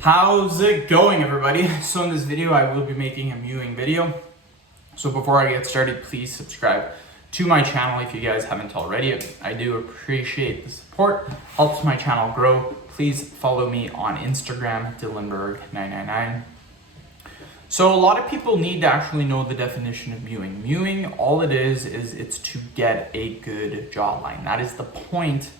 How's it going, everybody? So in this video I will be making a mewing video. So before I get started, please subscribe to my channel if you guys haven't already. I do appreciate the support, helps my channel grow. Please follow me on Instagram, Dylanberg999. So a lot of people need to actually know the definition of mewing. Mewing, all it is it's to get a good jawline. That is the point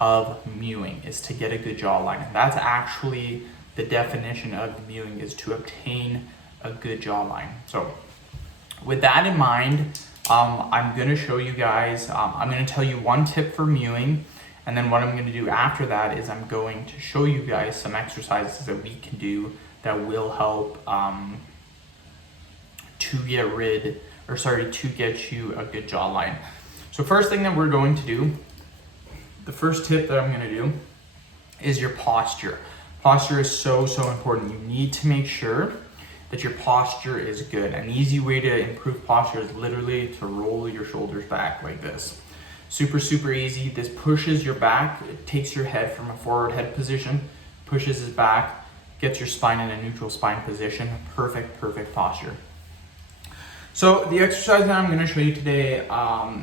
of mewing, is to get a good jawline. And that's actually the definition of mewing, is to obtain a good jawline. So with that in mind, I'm going to show you guys, I'm going to tell you one tip for mewing, and then what I'm going to do after that is I'm going to show you guys some exercises that we can do that will help to get you a good jawline. So first thing that we're going to do, the first tip that I'm going to do is your posture. Posture is so important. You need to make sure that your posture is good. An easy way to improve posture is literally to roll your shoulders back like this. Super easy. This pushes your back. It takes your head from a forward head position, pushes it back, gets your spine in a neutral spine position. Perfect posture. So the exercise that I'm going to show you today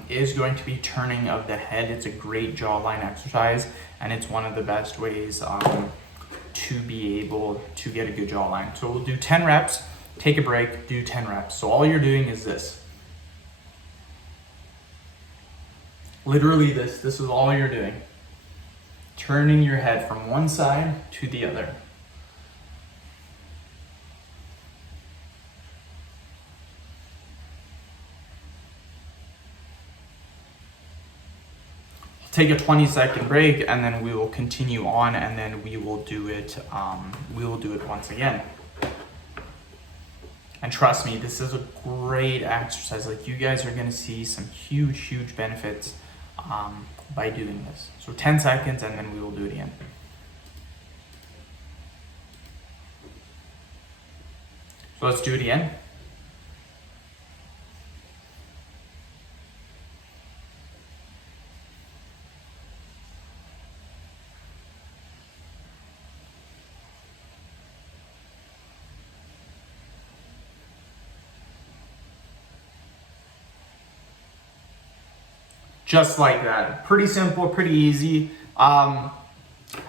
is going to be turning of the head. It's a great jawline exercise, and it's one of the best ways to be able to get a good jawline. So we'll do 10 reps, take a break, do 10 reps. So all you're doing is this. Literally this is all you're doing. Turning your head from one side to the other. Take a 20-second break, and then we will continue on, and then we will do it once again. And trust me, this is a great exercise. Like, you guys are going to see some huge benefits by doing this. So 10 seconds, and then we will do it again. So let's do it again. Just like that. Pretty simple, pretty easy. I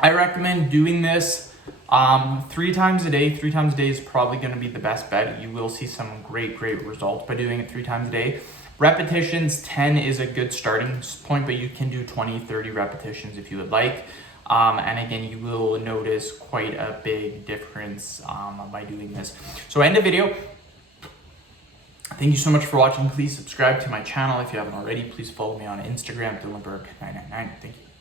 recommend doing this 3 times a day. 3 times a day is probably going to be the best bet. You will see some great results by doing it 3 times a day. Repetitions, 10 is a good starting point, but you can do 20-30 repetitions if you would like. And again, you will notice quite a big difference by doing this. So end the video. Thank you so much for watching. Please subscribe to my channel if you haven't already. Please follow me on Instagram, Dylanberg999. Thank you.